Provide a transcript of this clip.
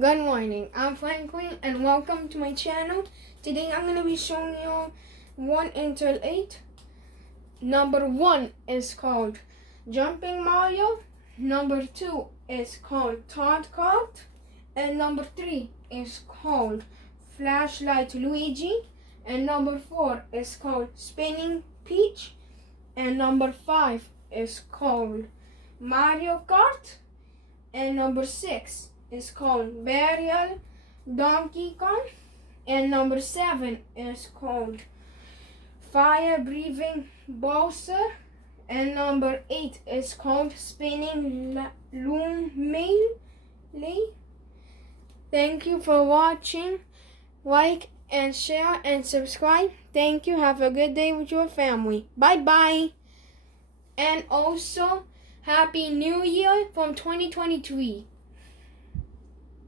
Good morning, I'm Franklin and welcome to my channel. Today I'm going to be showing you 1 until 8. Number 1 is called Jumping Mario. Number 2 is called Todd Kart. And number 3 is called Flashlight Luigi. And number 4 is called Spinning Peach. And number 5 is called Mario Kart. And number 6 is called Burial Donkey Kong, and number 7 is called Fire Breathing Bowser, and number 8 is called Spinning Loom Melee. Thank you for watching. Like and share and subscribe. Thank you. Have a good day with your family. Bye bye. And also, Happy New Year from 2023.